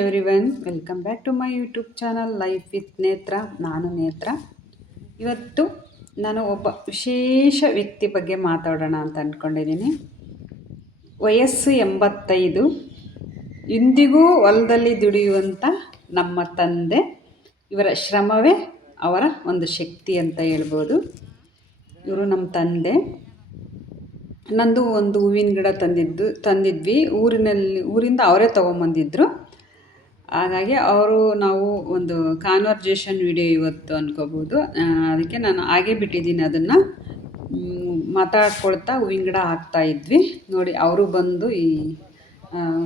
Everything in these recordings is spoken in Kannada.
Everyone, welcome back to my YouTube channel life with Netra. ನಾನು ನೇತ್ರ. ಇವತ್ತು ನಾನು ಒಬ್ಬ ವಿಶೇಷ ವ್ಯಕ್ತಿ ಬಗ್ಗೆ ಮಾತಾಡೋಣ ಅಂತ ಅಂದ್ಕೊಂಡಿದ್ದೀನಿ. ವಯಸ್ಸು 85, ಇಂದಿಗೂ ಹೊಲದಲ್ಲಿ ದುಡಿಯುವಂಥ ನಮ್ಮ ತಂದೆ. ಇವರ ಶ್ರಮವೇ ಅವರ ಒಂದು ಶಕ್ತಿ ಅಂತ ಹೇಳ್ಬೋದು. ಇವರು ನಮ್ಮ ತಂದೆ. ನಂದು ಒಂದು ಹೂವಿನ ಗಿಡ ತಂದಿದ್ವಿ ಊರಿಂದ ಅವರೇ ತೊಗೊಂಬಂದಿದ್ರು. ಹಾಗಾಗಿ ನಾವು ಒಂದು ಕಾನ್ವರ್ಜೇಷನ್ ವಿಡಿಯೋ ಇವತ್ತು ಅಂದ್ಕೋಬೋದು. ಅದಕ್ಕೆ ನಾನು ಹಾಗೇ ಬಿಟ್ಟಿದ್ದೀನಿ. ಅದನ್ನು ಮಾತಾಡ್ಕೊಳ್ತಾ ಹೂವಿನ ಗಿಡ ಹಾಕ್ತಾಯಿದ್ವಿ. ನೋಡಿ, ಅವರು ಬಂದು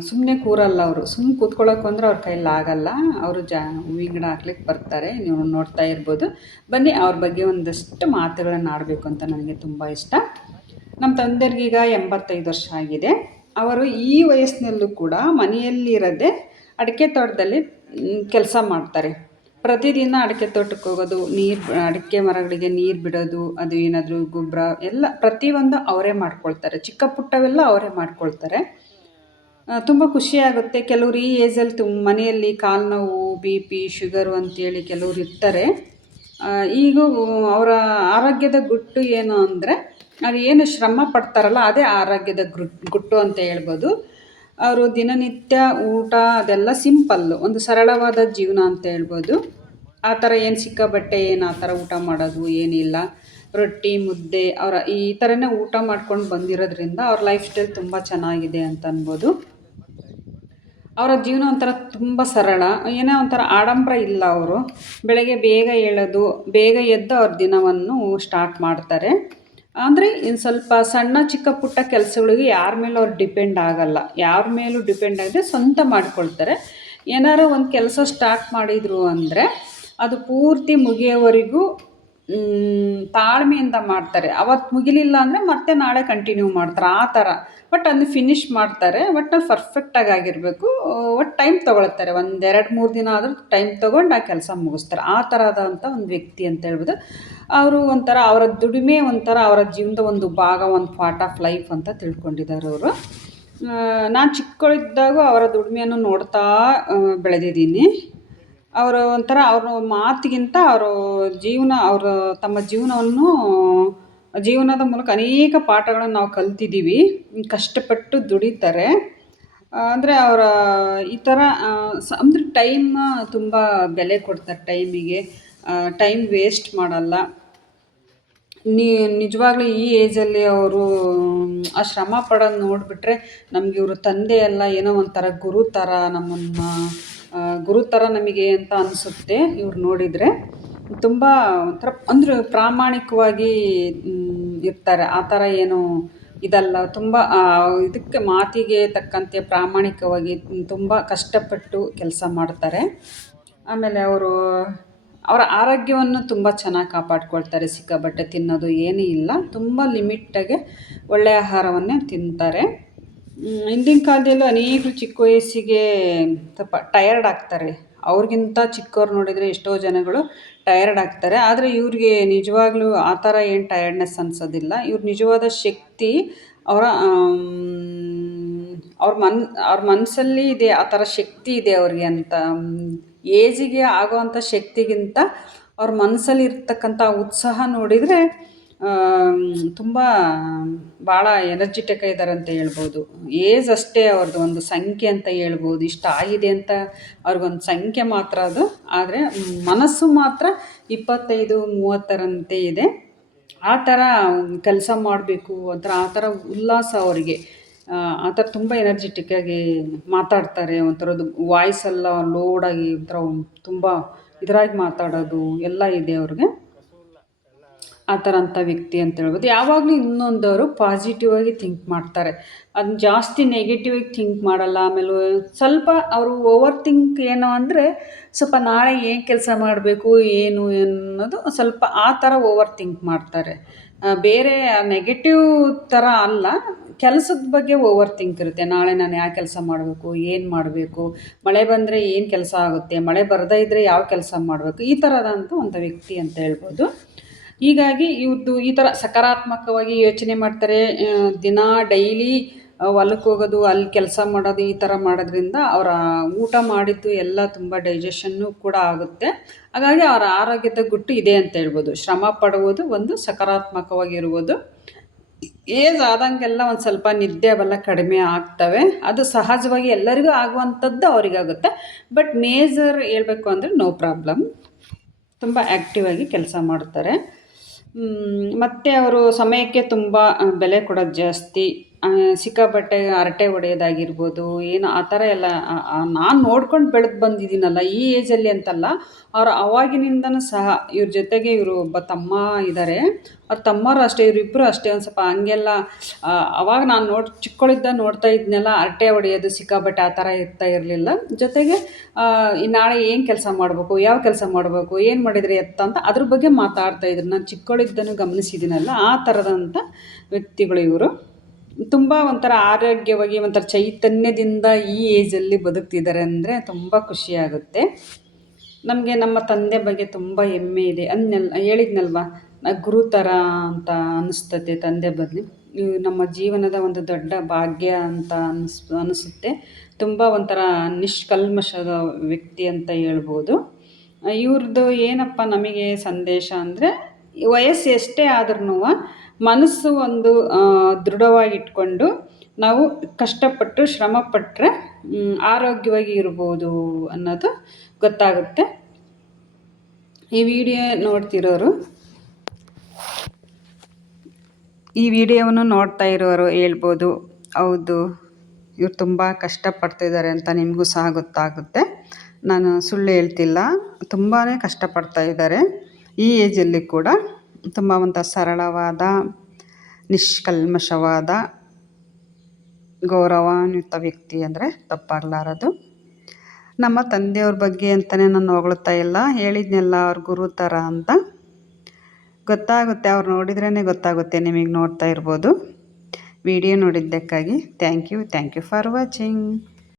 ಸುಮ್ಮನೆ ಕೂರಲ್ಲ. ಅವರು ಸುಮ್ಮನೆ ಕೂತ್ಕೊಳ್ಳೋಕೆ ಅಂದ್ರೆ ಅವ್ರ ಕೈಯಲ್ಲಿ ಆಗಲ್ಲ. ಅವರು ಹೂವಿನ ಗಿಡ ಹಾಕ್ಲಿಕ್ಕೆ ಬರ್ತಾರೆ. ನೀವು ನೋಡ್ತಾ ಇರ್ಬೋದು. ಬನ್ನಿ, ಅವ್ರ ಬಗ್ಗೆ ಒಂದಷ್ಟು ಮಾತುಗಳನ್ನು ಆಡಬೇಕು ಅಂತ ನನಗೆ ತುಂಬ ಇಷ್ಟ. ನಮ್ಮ ತಂದೆಯರಿಗೀಗ 85 ವರ್ಷ ಆಗಿದೆ. ಅವರು ಈ ವಯಸ್ಸಿನಲ್ಲೂ ಕೂಡ ಮನೆಯಲ್ಲಿರದೆ ಅಡಿಕೆ ತೋಟದಲ್ಲಿ ಕೆಲಸ ಮಾಡ್ತಾರೆ. ಪ್ರತಿದಿನ ಅಡಿಕೆ ತೋಟಕ್ಕೆ ಹೋಗೋದು, ಅಡಿಕೆ ಮರಗಳಿಗೆ ನೀರು ಬಿಡೋದು, ಅದು ಏನಾದರೂ ಗೊಬ್ಬರ ಎಲ್ಲ ಪ್ರತಿಯೊಂದು ಅವರೇ ಮಾಡ್ಕೊಳ್ತಾರೆ. ಚಿಕ್ಕ ಪುಟ್ಟವೆಲ್ಲ ಅವರೇ ಮಾಡ್ಕೊಳ್ತಾರೆ. ತುಂಬ ಖುಷಿಯಾಗುತ್ತೆ. ಕೆಲವರು ಈ ಏಜಲ್ಲಿ ಮನೆಯಲ್ಲಿ ಕಾಲು ನೋವು, BP, ಶುಗರು ಅಂತೇಳಿ ಕೆಲವರು ಇರ್ತಾರೆ. ಈಗ ಅವರ ಆರೋಗ್ಯದ ಗುಟ್ಟು ಏನು ಅಂದರೆ, ಅದು ಏನು ಶ್ರಮ ಪಡ್ತಾರಲ್ಲ ಅದೇ ಆರೋಗ್ಯದ ಗುಟ್ಟು ಅಂತ ಹೇಳ್ಬೋದು. ಅವರು ದಿನನಿತ್ಯ ಊಟ ಅದೆಲ್ಲ ಸಿಂಪಲ್ಲು, ಒಂದು ಸರಳವಾದ ಜೀವನ ಅಂತ ಹೇಳ್ಬೋದು. ಆ ಥರ ಏನು ಸಿಕ್ಕಾಬಟ್ಟೆ ಏನು ಆ ಥರ ಊಟ ಮಾಡೋದು ಏನಿಲ್ಲ. ರೊಟ್ಟಿ ಮುದ್ದೆ ಅವರ ಈ ಥರನೇ ಊಟ ಮಾಡ್ಕೊಂಡು ಬಂದಿರೋದ್ರಿಂದ ಅವ್ರ ಲೈಫ್ ಸ್ಟೈಲ್ ತುಂಬ ಚೆನ್ನಾಗಿದೆ ಅಂತ ಅನ್ಬೋದು. ಅವರ ಜೀವನ ಒಂಥರ ತುಂಬ ಸರಳ, ಏನೋ ಒಂಥರ ಆಡಂಬರ ಇಲ್ಲ. ಅವರು ಬೆಳಗ್ಗೆ ಬೇಗ ಏಳೋದು, ಬೇಗ ಎದ್ದು ಅವ್ರ ದಿನವನ್ನು ಸ್ಟಾರ್ಟ್ ಮಾಡ್ತಾರೆ. ಅಂದರೆ ಇನ್ನು ಸ್ವಲ್ಪ ಸಣ್ಣ ಚಿಕ್ಕ ಪುಟ್ಟ ಕೆಲಸಗಳಿಗೆ ಯಾರ ಮೇಲೂ ಅವ್ರು ಡಿಪೆಂಡ್ ಆಗಲ್ಲ. ಯಾರ ಮೇಲೂ ಡಿಪೆಂಡ್ ಆಗದೆ ಸ್ವಂತ ಮಾಡ್ಕೊಳ್ತಾರೆ. ಏನಾರು ಒಂದು ಕೆಲಸ ಸ್ಟಾರ್ಟ್ ಮಾಡಿದರು ಅಂದರೆ ಅದು ಪೂರ್ತಿ ಮುಗಿಯೋವರೆಗೂ ತಾಳ್ಮೆಯಿಂದ ಮಾಡ್ತಾರೆ. ಅವತ್ತು ಮುಗಿಲಿಲ್ಲ ಅಂದರೆ ಮತ್ತೆ ನಾಳೆ ಕಂಟಿನ್ಯೂ ಮಾಡ್ತಾರೆ. ಆ ಥರ ಬಟ್ ಅದನ್ನು ಫಿನಿಷ್ ಮಾಡ್ತಾರೆ. ಬಟ್ ಪರ್ಫೆಕ್ಟಾಗಿ ಆಗಿರಬೇಕು. ಒಟ್ಟು ಟೈಮ್ ತೊಗೊಳ್ತಾರೆ. 1-2-3 ದಿನ ಆದರೂ ಟೈಮ್ ತೊಗೊಂಡು ಆ ಕೆಲಸ ಮುಗಿಸ್ತಾರೆ. ಆ ಥರದಂಥ ಒಂದು ವ್ಯಕ್ತಿ ಅಂತ ಹೇಳ್ಬೋದು. ಅವರು ಒಂಥರ ಅವರ ದುಡಿಮೆ ಒಂಥರ ಅವರ ಜೀವನದ ಒಂದು ಭಾಗ, ಒಂದು ಪಾರ್ಟ್ ಆಫ್ ಲೈಫ್ ಅಂತ ತಿಳ್ಕೊಂಡಿದ್ದಾರೆ ಅವರು. ನಾನು ಚಿಕ್ಕವಳಿದ್ದಾಗ ಅವರ ದುಡಿಮೆಯನ್ನು ನೋಡ್ತಾ ಬೆಳೆದಿದ್ದೀನಿ. ಅವರು ಒಂಥರ ಅವ್ರ ಮಾತಿಗಿಂತ ಅವರು ತಮ್ಮ ಜೀವನದ ಮೂಲಕ ಅನೇಕ ಪಾಠಗಳನ್ನು ನಾವು ಕಲ್ತಿದ್ದೀವಿ. ಕಷ್ಟಪಟ್ಟು ದುಡಿತಾರೆ. ಅಂದರೆ ಅವರ ಈ ಥರ ಅಂದರೆ ಟೈಮ್ ತುಂಬ ಬೆಲೆ ಕೊಡ್ತಾರೆ. ಟೈಮ್ ವೇಸ್ಟ್ ಮಾಡಲ್ಲ. ನಿಜವಾಗ್ಲೂ ಈ ಏಜಲ್ಲಿ ಅವರು ಆ ಶ್ರಮ ಪಡೋದು ನೋಡಿಬಿಟ್ರೆ ನಮಗೆ ಇವರು ತಂದೆ ಎಲ್ಲ ಏನೋ ಒಂಥರ ಗುರು ಥರ ನಮಗೆ ಅಂತ ಅನಿಸುತ್ತೆ. ಇವ್ರು ನೋಡಿದರೆ ತುಂಬ ಒಂಥರ ಅಂದರೆ ಪ್ರಾಮಾಣಿಕವಾಗಿ ಇರ್ತಾರೆ. ಆ ಥರ ಏನು ಇದಲ್ಲ. ತುಂಬ ಇದಕ್ಕೆ ಮಾತಿಗೆ ತಕ್ಕಂತೆ ಪ್ರಾಮಾಣಿಕವಾಗಿ ತುಂಬ ಕಷ್ಟಪಟ್ಟು ಕೆಲಸ ಮಾಡ್ತಾರೆ. ಆಮೇಲೆ ಅವರ ಆರೋಗ್ಯವನ್ನು ತುಂಬ ಚೆನ್ನಾಗಿ ಕಾಪಾಡ್ಕೊಳ್ತಾರೆ. ಸಿಕ್ಕಾಬಟ್ಟೆ ತಿನ್ನೋದು ಏನೂ ಇಲ್ಲ. ತುಂಬ ಲಿಮಿಟಾಗೆ ಒಳ್ಳೆಯ ಆಹಾರವನ್ನೇ ತಿಂತಾರೆ. ಹಿಂದಿನ ಕಾಲದಲ್ಲೂ ಅನೇಕರು ಚಿಕ್ಕ ವಯಸ್ಸಿಗೆ ಸ್ವಲ್ಪ ಟಯರ್ಡ್ ಆಗ್ತಾರೆ. ಅವ್ರಿಗಿಂತ ಚಿಕ್ಕವ್ರು ನೋಡಿದರೆ ಎಷ್ಟೋ ಜನಗಳು ಟಯರ್ಡ್ ಆಗ್ತಾರೆ. ಆದರೆ ಇವ್ರಿಗೆ ನಿಜವಾಗ್ಲೂ ಆ ಥರ ಏನು ಟಯರ್ಡ್ನೆಸ್ ಅನಿಸೋದಿಲ್ಲ. ಇವ್ರ ನಿಜವಾದ ಶಕ್ತಿ ಅವ್ರ ಮನಸ್ಸಲ್ಲಿ ಇದೆ. ಆ ಥರ ಶಕ್ತಿ ಇದೆ ಅವ್ರಿಗೆ ಅಂತ. ಏಜಿಗೆ ಆಗೋವಂಥ ಶಕ್ತಿಗಿಂತ ಅವ್ರ ಮನಸ್ಸಲ್ಲಿ ಇರ್ತಕ್ಕಂಥ ಉತ್ಸಾಹ ನೋಡಿದರೆ ತುಂಬ ಭಾಳ ಎನರ್ಜಿಟಿಕ್ ಇದ್ದಾರೆ ಅಂತ ಹೇಳ್ಬೋದು. ಏಜ್ ಅಷ್ಟೇ ಅವ್ರದ್ದು ಒಂದು ಸಂಖ್ಯೆ ಅಂತ ಹೇಳ್ಬೋದು. ಇಷ್ಟ ಆಗಿದೆ ಅಂತ ಅವ್ರಿಗೊಂದು ಸಂಖ್ಯೆ ಮಾತ್ರ ಅದು. ಆದರೆ ಮನಸ್ಸು ಮಾತ್ರ 25-30ರಂತೆ ಇದೆ. ಆ ಥರ ಕೆಲಸ ಮಾಡಬೇಕು ಒಂಥರ ಆ ಥರ ಉಲ್ಲಾಸ ಅವರಿಗೆ. ಆ ಥರ ತುಂಬ ಎನರ್ಜಿಟಿಕ್ಕಾಗಿ ಮಾತಾಡ್ತಾರೆ. ಒಂಥರದ್ದು ವಾಯ್ಸೆಲ್ಲ ಲೋಡಾಗಿ ಒಂಥರ ತುಂಬ ಇದರಾಗಿ ಮಾತಾಡೋದು ಎಲ್ಲ ಇದೆ ಅವ್ರಿಗೆ. ಆ ಥರ ಅಂಥ ವ್ಯಕ್ತಿ ಅಂತ ಹೇಳ್ಬೋದು. ಯಾವಾಗಲೂ ಇನ್ನೊಂದವರು ಪಾಸಿಟಿವ್ ಆಗಿ ಥಿಂಕ್ ಮಾಡ್ತಾರೆ. ಅದನ್ನ ಜಾಸ್ತಿ ನೆಗೆಟಿವ್ ಆಗಿ ಥಿಂಕ್ ಮಾಡಲ್ಲ. ಆಮೇಲೆ ಸ್ವಲ್ಪ ಅವರು ಓವರ್ ಥಿಂಕ್ ಏನು ಅಂದರೆ ಸ್ವಲ್ಪ ನಾಳೆ ಏನು ಕೆಲಸ ಮಾಡಬೇಕು ಏನು ಅನ್ನೋದು ಸ್ವಲ್ಪ ಆ ಥರ ಓವರ್ ಥಿಂಕ್ ಮಾಡ್ತಾರೆ. ಬೇರೆ ನೆಗೆಟಿವ್ ಥರ ಅಲ್ಲ, ಕೆಲಸದ ಬಗ್ಗೆ ಓವರ್ ಥಿಂಕ್ ಇರುತ್ತೆ. ನಾಳೆ ನಾನು ಯಾವ ಕೆಲಸ ಮಾಡಬೇಕು, ಏನು ಮಾಡಬೇಕು, ಮಳೆ ಬಂದರೆ ಏನು ಕೆಲಸ ಆಗುತ್ತೆ, ಮಳೆ ಬರದೇ ಇದ್ದರೆ ಯಾವ ಕೆಲಸ ಮಾಡಬೇಕು, ಈ ಥರದಂಥ ಒಂದು ವ್ಯಕ್ತಿ ಅಂತ ಹೇಳ್ಬೋದು. ಹೀಗಾಗಿ ಇವ್ರದ್ದು ಈ ಥರ ಸಕಾರಾತ್ಮಕವಾಗಿ ಯೋಚನೆ ಮಾಡ್ತಾರೆ. ಡೈಲಿ ಹೊಲಕ್ಕೆ ಹೋಗೋದು, ಅಲ್ಲಿ ಕೆಲಸ ಮಾಡೋದು, ಈ ಥರ ಮಾಡೋದ್ರಿಂದ ಅವರ ಊಟ ಮಾಡಿದ್ದು ಎಲ್ಲ ತುಂಬ ಡೈಜೆಷನ್ನು ಕೂಡ ಆಗುತ್ತೆ. ಹಾಗಾಗಿ ಅವರ ಆರೋಗ್ಯದ ಗುಟ್ಟು ಇದೆ ಅಂತ ಹೇಳ್ಬೋದು. ಶ್ರಮ ಪಡುವುದು ಒಂದು ಸಕಾರಾತ್ಮಕವಾಗಿರುವುದು. ಏಜ್ ಆದಂಗೆಲ್ಲ ಒಂದು ಸ್ವಲ್ಪ ನಿದ್ದೆ ಅವೆಲ್ಲ ಕಡಿಮೆ ಆಗ್ತವೆ. ಅದು ಸಹಜವಾಗಿ ಎಲ್ಲರಿಗೂ ಆಗುವಂಥದ್ದು ಅವರಿಗಾಗುತ್ತೆ. ಬಟ್ ಮೇಜರ್ ಹೇಳ್ಬೇಕು ಅಂದರೆ ನೋ ಪ್ರಾಬ್ಲಮ್. ತುಂಬ ಆ್ಯಕ್ಟಿವ್ ಆಗಿ ಕೆಲಸ ಮಾಡ್ತಾರೆ. ಮತ್ತು ಅವರು ಸಮಯಕ್ಕೆ ತುಂಬ ಬೆಲೆ ಕೊಡೋದು ಜಾಸ್ತಿ. ಸಿಕ್ಕಾಪಟ್ಟೆ ಹರಟೆ ಹೊಡೆಯೋದಾಗಿರ್ಬೋದು, ಏನು ಆ ಥರ ಎಲ್ಲ ನಾನು ನೋಡ್ಕೊಂಡು ಬೆಳೆದು ಬಂದಿದ್ದೀನಲ್ಲ ಈ ಏಜಲ್ಲಿ ಅಂತಲ್ಲ, ಅವ್ರು ಅವಾಗಿನಿಂದನೂ ಸಹ ಇವ್ರ ಜೊತೆಗೆ ಇವರು ಒಬ್ಬ ತಮ್ಮ ಇದ್ದಾರೆ. ಅವ್ರ ತಮ್ಮರು ಅಷ್ಟೇ, ಇವರಿಬ್ಬರು ಅಷ್ಟೇ ಒಂದು ಸ್ವಲ್ಪ ಹಂಗೆಲ್ಲ ಅವಾಗ ನಾನು ಚಿಕ್ಕವಳಿದ್ದ ನೋಡ್ತಾ ಇದ್ನೆಲ್ಲ ಹರಟೆ ಹೊಡೆಯೋದು ಸಿಕ್ಕಾಪಟ್ಟೆ ಆ ಥರ ಇರ್ತಾ ಇರಲಿಲ್ಲ. ಜೊತೆಗೆ ಈ ನಾಳೆ ಏನು ಕೆಲಸ ಮಾಡಬೇಕು, ಯಾವ ಕೆಲಸ ಮಾಡಬೇಕು, ಏನು ಮಾಡಿದರೆ ಎತ್ತ ಅಂತ ಅದ್ರ ಬಗ್ಗೆ ಮಾತಾಡ್ತಾಯಿದ್ರು. ನಾನು ಚಿಕ್ಕವಳಿದ್ದನ್ನು ಗಮನಿಸಿದ್ದೀನಲ್ಲ, ಆ ಥರದಂಥ ವ್ಯಕ್ತಿಗಳು ಇವರು. ತುಂಬ ಒಂಥರ ಆರೋಗ್ಯವಾಗಿ ಒಂಥರ ಚೈತನ್ಯದಿಂದ ಈ ಏಜಲ್ಲಿ ಬದುಕ್ತಿದ್ದಾರೆ ಅಂದರೆ ತುಂಬ ಖುಷಿಯಾಗುತ್ತೆ. ನಮಗೆ ನಮ್ಮ ತಂದೆ ಬಗ್ಗೆ ತುಂಬ ಹೆಮ್ಮೆ ಇದೆ. ಹೇಳಿದ್ನಲ್ವ, ಗುರು ಥರ ಅಂತ ಅನ್ನಿಸ್ತದೆ ತಂದೆ ಬದಲು. ನಮ್ಮ ಜೀವನದ ಒಂದು ದೊಡ್ಡ ಭಾಗ್ಯ ಅಂತ ಅನಿಸುತ್ತೆ. ತುಂಬ ಒಂಥರ ನಿಷ್ಕಲ್ಮಶದ ವ್ಯಕ್ತಿ ಅಂತ ಹೇಳ್ಬೋದು. ಇವ್ರದ್ದು ಏನಪ್ಪ ನಮಗೆ ಸಂದೇಶ ಅಂದರೆ, ವಯಸ್ಸು ಎಷ್ಟೇ ಆದ್ರೂ ಮನಸ್ಸು ಒಂದು ದೃಢವಾಗಿಟ್ಕೊಂಡು ನಾವು ಕಷ್ಟಪಟ್ಟು ಶ್ರಮಪಟ್ಟರೆ ಆರೋಗ್ಯವಾಗಿ ಇರ್ಬೋದು ಅನ್ನೋದು ಗೊತ್ತಾಗುತ್ತೆ. ಈ ವಿಡಿಯೋವನ್ನು ನೋಡ್ತಾ ಇರೋರು ಹೇಳ್ಬೋದು, ಹೌದು ಇವ್ರು ತುಂಬ ಕಷ್ಟಪಡ್ತಿದ್ದಾರೆ ಅಂತ. ನಿಮಗೂ ಸಹ ಗೊತ್ತಾಗುತ್ತೆ. ನಾನು ಸುಳ್ಳು ಹೇಳ್ತಿಲ್ಲ, ತುಂಬಾ ಕಷ್ಟಪಡ್ತಾ ಇದ್ದಾರೆ. ಈ ಏಜಲ್ಲಿ ಕೂಡ ತುಂಬ ಒಂಥರ ಸರಳವಾದ, ನಿಷ್ಕಲ್ಮಶವಾದ, ಗೌರವಾನ್ವಿತ ವ್ಯಕ್ತಿ ಅಂದರೆ ತಪ್ಪಾಗಲಾರದು. ನಮ್ಮ ತಂದೆಯವ್ರ ಬಗ್ಗೆ ಅಂತಲೇ ನಾನು ಹೊಗಳ್ತಾ ಇಲ್ಲ, ಹೇಳಿದ್ನೆಲ್ಲ ಅವ್ರ ಗುರು ಥರ ಅಂತ. ಗೊತ್ತಾಗುತ್ತೆ, ಅವ್ರು ನೋಡಿದ್ರೇ ಗೊತ್ತಾಗುತ್ತೆ. ನಿಮಗೆ ನೋಡ್ತಾ ಇರ್ಬೋದು. ವಿಡಿಯೋ ನೋಡಿದ್ದಕ್ಕಾಗಿ ಥ್ಯಾಂಕ್ ಯು ಫಾರ್ ವಾಚಿಂಗ್.